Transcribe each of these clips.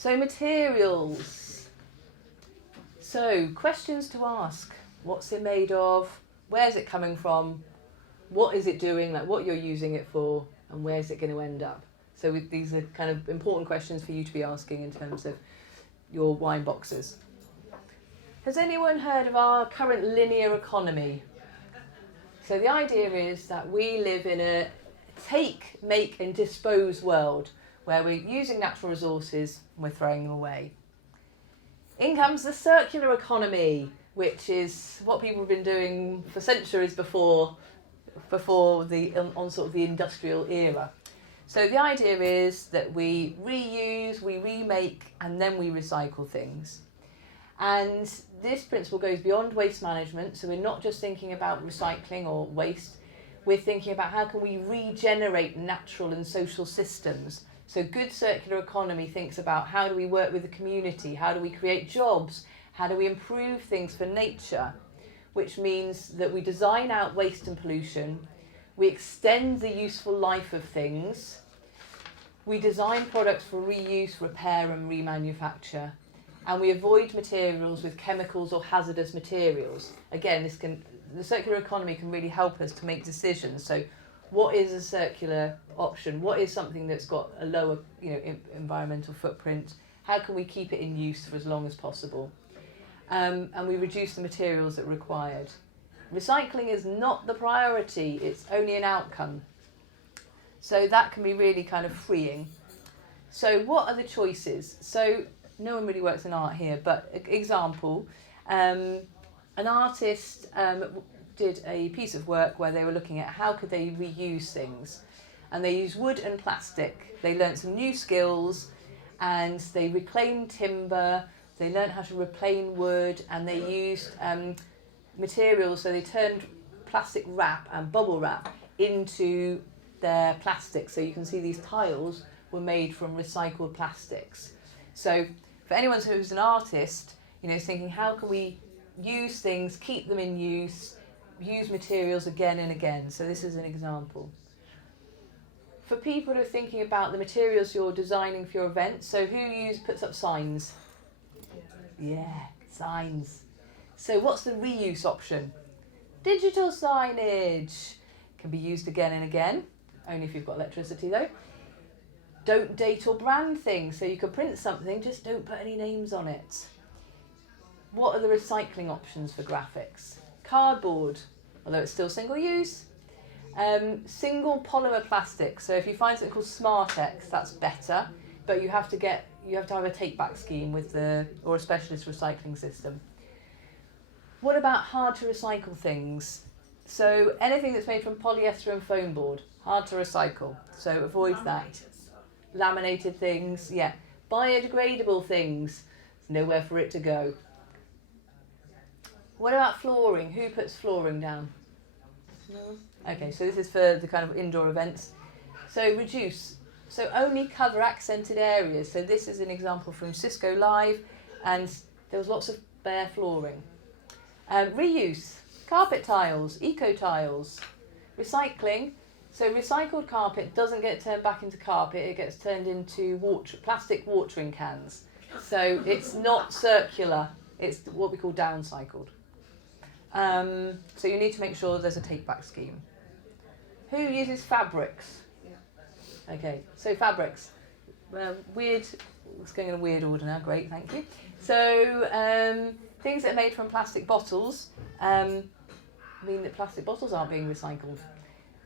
So materials. So questions to ask. What's it made of? Where's it coming from? What is it doing? Like what you're using it for? And where's it going to end up? So these are kind of important questions for you to be asking in terms of your wine boxes. Has anyone heard of our current linear economy? So the idea is that we live in a take, make and dispose world where we're using natural resources and we're throwing them away. In comes the circular economy, which is what people have been doing for centuries before the onset of the industrial era. So the idea is that we reuse, we remake, and then we recycle things. And this principle goes beyond waste management, so we're not just thinking about recycling or waste, we're thinking about how can we regenerate natural and social systems. So good circular economy thinks about how do we work with the community, how do we create jobs, how do we improve things for nature, which means that we design out waste and pollution, we extend the useful life of things, we design products for reuse, repair and remanufacture, and we avoid materials with chemicals or hazardous materials. Again, the circular economy can really help us to make decisions. So what is a circular option? What is something that's got a lower environmental footprint? How can we keep it in use for as long as possible? And we reduce the materials that are required. Recycling is not the priority, it's only an outcome. So that can be really kind of freeing. So what are the choices? So no one really works in art here, but example, an artist did a piece of work where they were looking at how could they reuse things. And they used wood and plastic. They learned some new skills and they reclaimed timber, they learned how to replane wood, and they used materials, so they turned plastic wrap and bubble wrap into their plastic. So you can see these tiles were made from recycled plastics. So for anyone who's an artist, thinking how can we use things, keep them in use materials again and again. So this is an example. For people who are thinking about the materials you're designing for your event, so who puts up signs? Yeah, signs. So what's the reuse option? Digital signage. Can be used again and again, only if you've got electricity though. Don't date or brand things, so you can print something, just don't put any names on it. What are the recycling options for graphics? Cardboard, although it's still single use. Single polymer plastic, so if you find something called Smartex, that's better, but you have to have a take-back scheme or a specialist recycling system. What about hard to recycle things? So anything that's made from polyester and foam board, hard to recycle, so avoid that. Laminated things, yeah. Biodegradable things, there's nowhere for it to go. What about flooring? Who puts flooring down? No? Okay, so this is for the kind of indoor events. So reduce. So only cover accented areas. So this is an example from Cisco Live, and there was lots of bare flooring. Reuse. Carpet tiles, eco tiles. Recycling. So recycled carpet doesn't get turned back into carpet, it gets turned into plastic watering cans. So it's not circular, it's what we call downcycled. So you need to make sure there's a take-back scheme. Who uses fabrics? Okay, so fabrics. It's going in a weird order now, great, thank you. So things that are made from plastic bottles mean that plastic bottles aren't being recycled.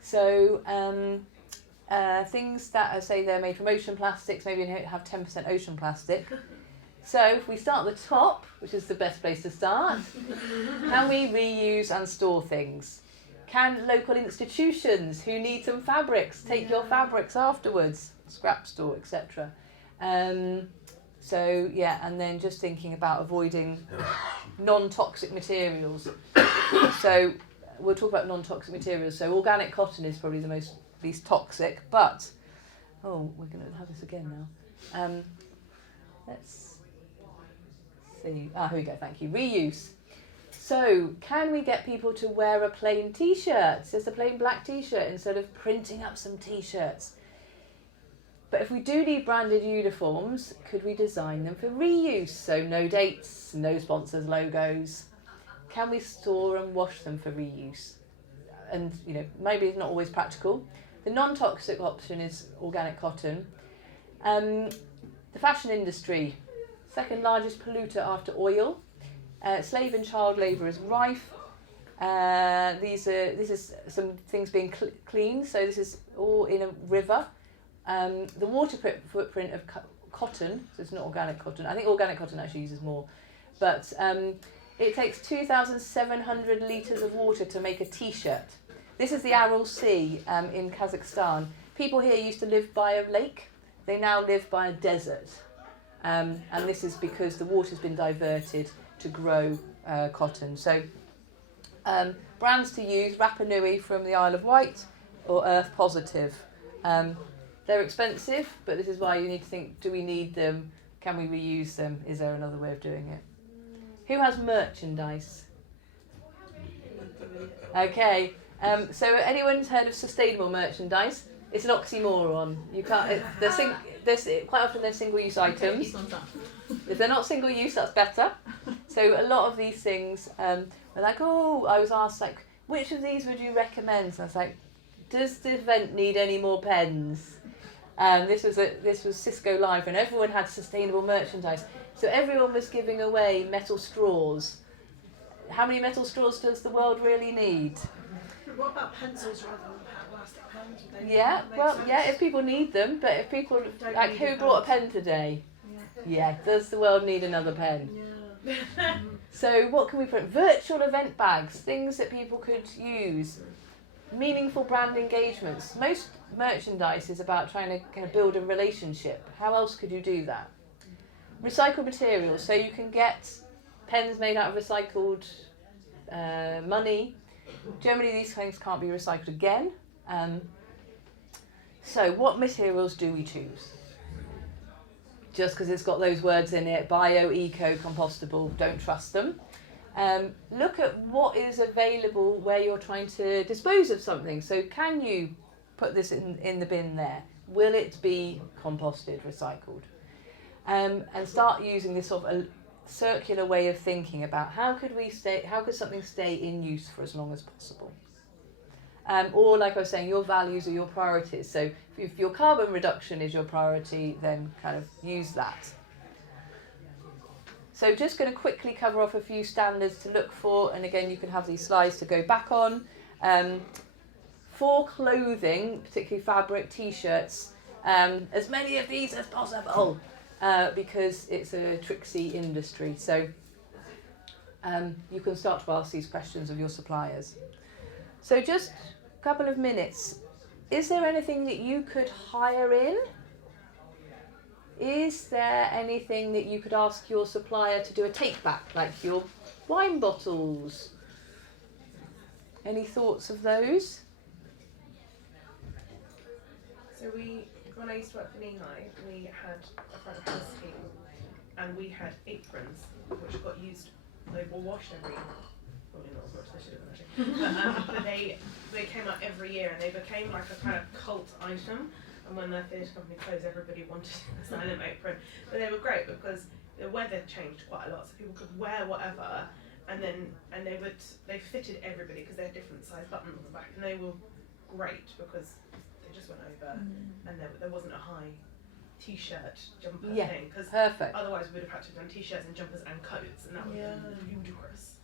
So things that say they're made from ocean plastics, maybe have 10% ocean plastic. So if we start at the top, which is the best place to start, can we reuse and store things? Can local institutions who need some fabrics take your fabrics afterwards, scrap store, etc. So yeah, and then just thinking about avoiding non-toxic materials. So we'll talk about non-toxic materials. So organic cotton is probably the least toxic, but we're going to have this again now. Let's see. Here we go. Thank you. Reuse. So can we get people to wear a plain T-shirt, just a plain black T-shirt, instead of printing up some T-shirts? But if we do need branded uniforms, could we design them for reuse? So no dates, no sponsors' logos. Can we store and wash them for reuse? And maybe it's not always practical. The non-toxic option is organic cotton. The fashion industry, second largest polluter after oil. Slave and child labour is rife. This is some things being cleaned. So this is all in a river. The water footprint of cotton, so it's not organic cotton. I think organic cotton actually uses more, but it takes 2,700 litres of water to make a T-shirt. This is the Aral Sea in Kazakhstan. People here used to live by a lake. They now live by a desert, and this is because the water's been diverted to grow cotton. So brands to use: Rapa Nui from the Isle of Wight or Earth Positive. They're expensive, but this is why you need to think, do we need them? Can we reuse them? Is there another way of doing it? Who has merchandise? Okay, so anyone's heard of sustainable merchandise? It's an oxymoron. You can't. Quite often they're single-use items. If they're not single-use, that's better. So a lot of these things, are like, I was asked, like, which of these would you recommend? So I was like, does the event need any more pens? This was Cisco Live, and everyone had sustainable merchandise. So everyone was giving away metal straws. How many metal straws does the world really need? What about pencils rather than plastic pens? Yeah, well, yeah, if people need them, but if people like, who brought a pen today? Yeah, does the world need another pen? Yeah. So what can we put? Virtual event bags, things that people could use. Meaningful brand engagements. Most merchandise is about trying to kind of build a relationship. How else could you do that? Recycled materials, so you can get pens made out of recycled money. Generally these things can't be recycled again. So what materials do we choose? Just because it's got those words in it: bio, eco, compostable, don't trust them. Look at what is available where you're trying to dispose of something. So can you put this in the bin there? Will it be composted, recycled? And start using this sort of a circular way of thinking about how could something stay in use for as long as possible? Or, like I was saying, your values or your priorities. So if your carbon reduction is your priority, then kind of use that. So just going to quickly cover off a few standards to look for, and again you can have these slides to go back on. For clothing, particularly fabric, t-shirts, as many of these as possible, because it's a tricksy industry. So you can start to ask these questions of your suppliers. So just a couple of minutes. Is there anything that you could hire in? Is there anything that you could ask your supplier to do a take back, like your wine bottles? Any thoughts of those? So when I used to work for Knee-High, we had a front of house scheme, and we had aprons which got used. They were washed every, probably not as much as they should have actually, but they came out every year, and they became like a kind of cult item. And when the Finnish company closed, everybody wanted a silent apron. But they were great because the weather changed quite a lot, so people could wear whatever, and they fitted everybody because they had different size buttons on the back, and they were great because they just went over, and there wasn't a high t-shirt jumper thing, because otherwise we would have had to have done t-shirts and jumpers and coats, and that would have been ludicrous.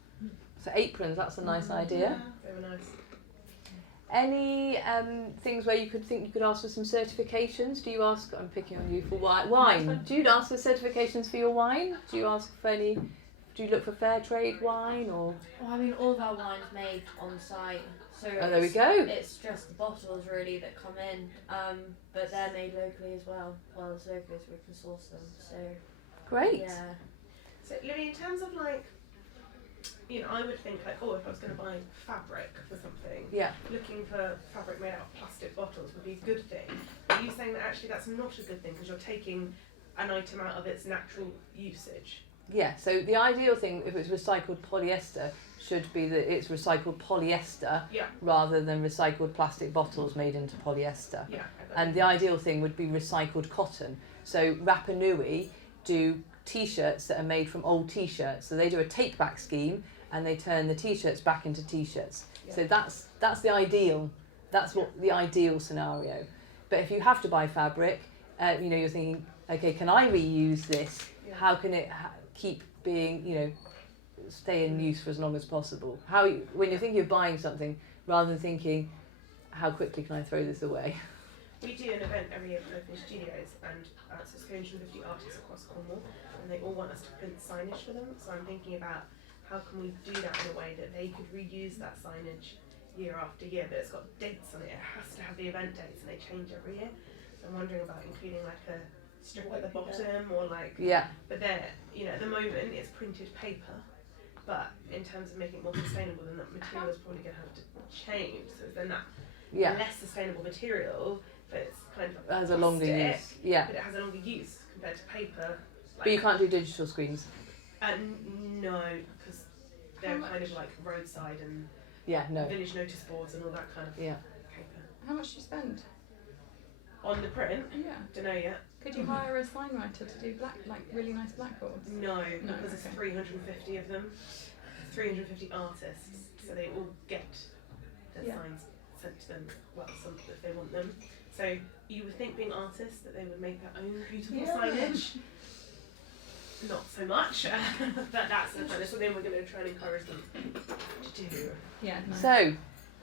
So aprons, that's a nice idea. Yeah, they were nice. Any things where you could ask for some certifications? Do you ask? I'm picking on you for wine. Do you ask for certifications for your wine? Do you ask for any? Do you look for fair trade wine or? Well, I mean, all of our wine's made on site, so there we go. It's just the bottles really that come in, but they're made locally as well. Well, as locally as we can source them. So great. Yeah. So, Livvy, in terms of like, I would think like, if I was going to buy fabric for something, looking for fabric made out of plastic bottles would be a good thing. Are you saying that actually that's not a good thing because you're taking an item out of its natural usage? Yeah, so the ideal thing, if it's recycled polyester, should be that it's recycled polyester Yeah. rather than recycled plastic bottles made into polyester. Yeah. And the ideal thing would be recycled cotton. So Rapa Nui do t-shirts that are made from old t-shirts. So they do a take-back scheme and they turn the t-shirts back into t-shirts. Yeah. So that's the ideal. That's what the ideal scenario. But if you have to buy fabric, you're thinking, okay, can I reuse this? Yeah. How can it keep being, stay in use for as long as possible? When you're thinking of buying something, rather than thinking, how quickly can I throw this away? We do an event every year for Livvy Studios, and it's 350 artists across Cornwall, and they all want us to print signage for them. So I'm thinking about how can we do that in a way that they could reuse that signage year after year, but it's got dates on it. It has to have the event dates, and they change every year. So I'm wondering about including like a strip at the bottom, or like. Yeah. But at the moment it's printed paper, but in terms of making it more sustainable, then that material is probably going to have to change. So then that less sustainable material, but it's kind of It has a longer use. Yeah. But it has a longer use compared to paper. But you can't do digital screens. No, because they're kind of like roadside and village notice boards and all that kind of paper. How much do you spend? On the print? Yeah. Don't know yet. Could you hire a sign writer to do really nice blackboards? No, because it's 350 of them. 350 artists, so they all get their signs sent to them. Well, some if they want them. So you would think, being artists, that they would make their own beautiful signage. Not so much, but that's the kind of something we're going to try and encourage them to do. Yeah. Nice. So,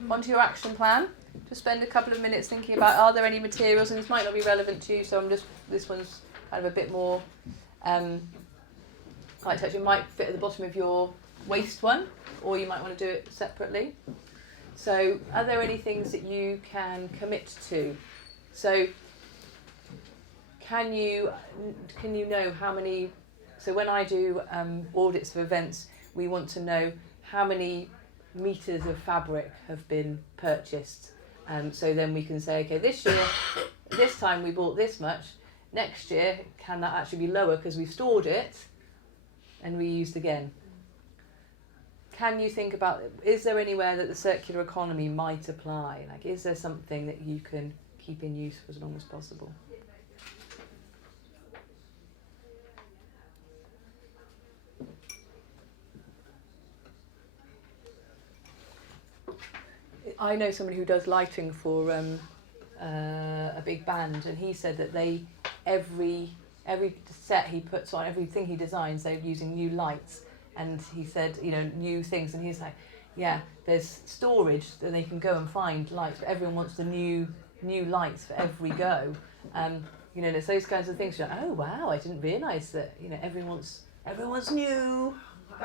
onto your action plan. Just spend a couple of minutes thinking about, are there any materials, and this might not be relevant to you, so this one's kind of a bit more light touch. It might fit at the bottom of your waist one, or you might want to do it separately. So, are there any things that you can commit to? So, can you know how many? So when I do audits for events, we want to know how many meters of fabric have been purchased. So then we can say, okay, this time we bought this much. Next year, can that actually be lower because we've stored it and reused again? Can you think about, is there anywhere that the circular economy might apply? Like, is there something that you can keep in use for as long as possible? I know somebody who does lighting for a big band, and he said that every set he puts on, everything he designs, they're using new lights, and he said, new things, and he's like, yeah, there's storage that they can go and find lights, but everyone wants the new lights for every go. There's those kinds of things. You're like, oh wow, I didn't realise that. Everyone's new.